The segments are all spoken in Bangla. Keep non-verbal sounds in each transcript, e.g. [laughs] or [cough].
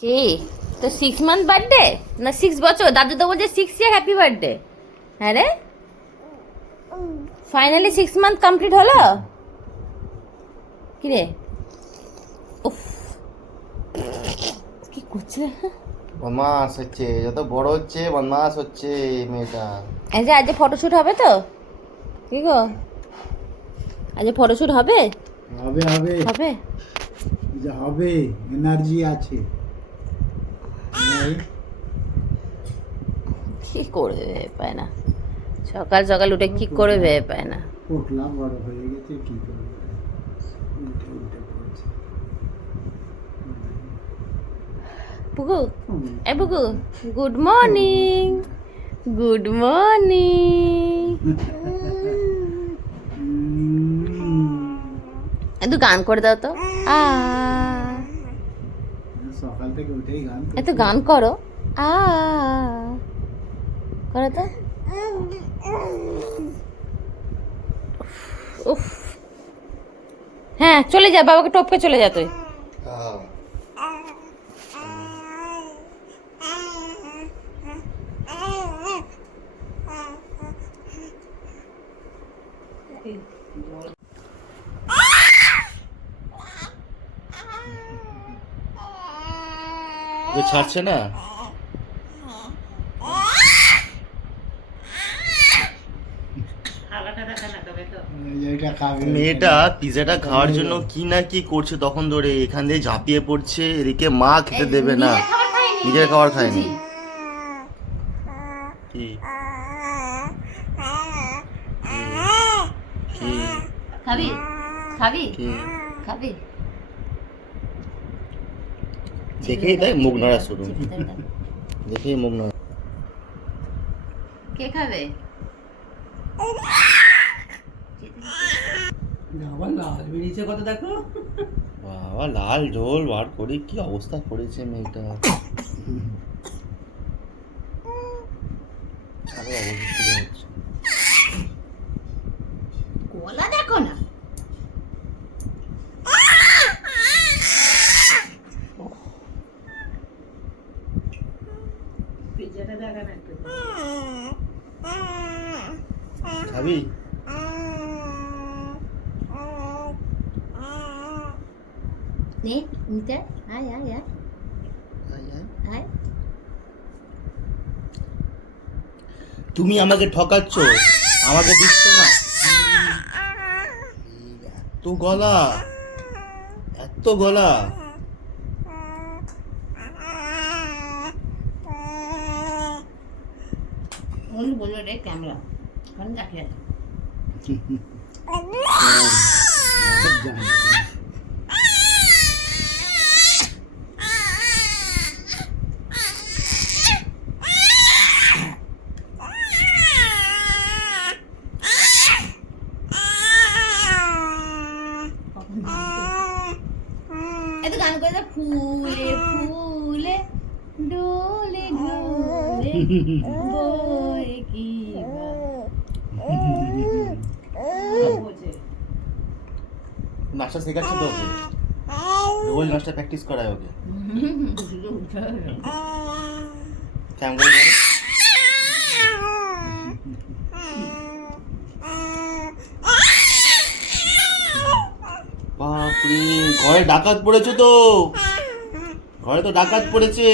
কি? তো সিক্স মান্থ বার্থডে না সিক্স বছর? দাদু তো বলছে সিক্স ইয়ার হ্যাপি বার্থডে হ্যাঁ রে। ফাইনালি সিক্স মান্থ কমপ্লিট হলো? কি রে? উফ। কি করছে? বদমাস হচ্ছে। যত বড় হচ্ছে বদমাস হচ্ছে মেয়েটা। এই যে আজ ফটোশ্যুট হবে তো? কি গো? আজ ফটোশ্যুট হবে? হবে হবে। হবে? যে হবে এনার্জি আছে। কি করবে ভেবে পায় না? সকাল সকাল উঠে কি করে ভেবে পায় না? পোটলা বড় হয়ে গেছে কি করবে? পুকু এ Puku good morning good morning একটু গান করে দাও তো। আ। থেকে উঠেই গান। একটু গান করো। আ করো তো। উফ। হ্যাঁ চলে যা বাবাকে টপকে চলে যা তুই। যে ছাড়ছে না? এই এইটা খাবে। মেয়েটা পিজাটা খাওয়ার জন্য কি না কি করছে তখন ধরে এখান দিয়ে ঝাঁপিয়ে পড়ছে এদিকে মা খেতে দেবে না। নিজের খাবার খায়নি। কি? খাবি? খাবি? খাবি? দেখেই তাই মুখ নাড়া শুরু। দেখেই মুখ নাড়া। কে খাবে? আবার লাল বেরিয়েছে কত দেখো। বাবা লাল ঝোল বার করে কি অবস্থা করেছে মেয়েটা আবার অবস্থা শুরু হচ্ছে কলা দেখো না পিজ্জাটা দেখা না একটু খাবি? নে নিতে। আয় আয় আয়। আয় তুমি আমাকে ঠকাচ্ছ? আমাকে দিচ্ছ না? এত গলা এত গলা। উনি বলল রে ক্যামেরা দেখে জানে। এত গান করে ফুলে ফুলে ডোলে ডোলে [laughs] নাচটা শেখাচ্ছে তো ওকে। রোজ নাচটা প্র্যাকটিস করায় ওকে। কেমন? বাপরে, ঘরে ডাকাত পড়েছে তো? ঘরে তো ডাকাত পড়েছে।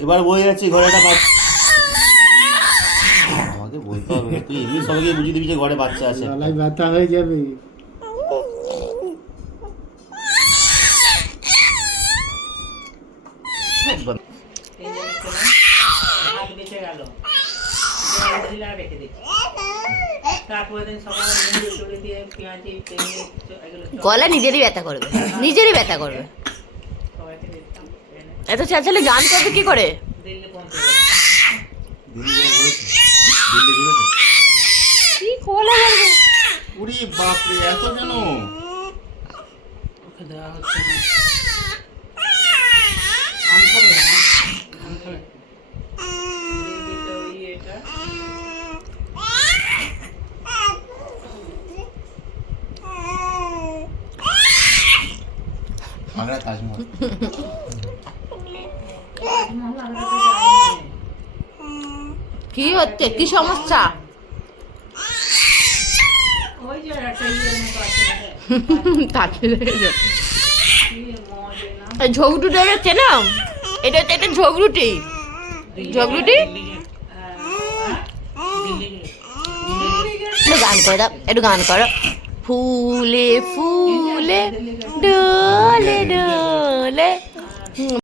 এবার বই আছি ঘরে বলতে হবে। তুই এমনি সবাইকে বুঝিয়ে দিবি যে ঘরে বাচ্চা আছে। গলায় ব্যথা হয়ে যাবে। গেল নিজেরই ব্যথা করবে। নিজেরই ব্যথা করবে। এত চেঁচালে গান করবে কি করে? কি কলা উরি বাপরে এত কেন? ওকে দেওয়া হচ্ছে না। আম খাবে আম খাবে দিল্লিতে ওই এটা আগ্রা তাজমহল কি হচ্ছে? কি সমস্যা? না না। ঝগড়ুটি দেখেছে এটা হচ্ছে একটা ঝগড়ুটি ঝগড়ুটি একটু গান করে দাও, একটু গান করো। ফুলে ফুলে, ডোলে ডোলে।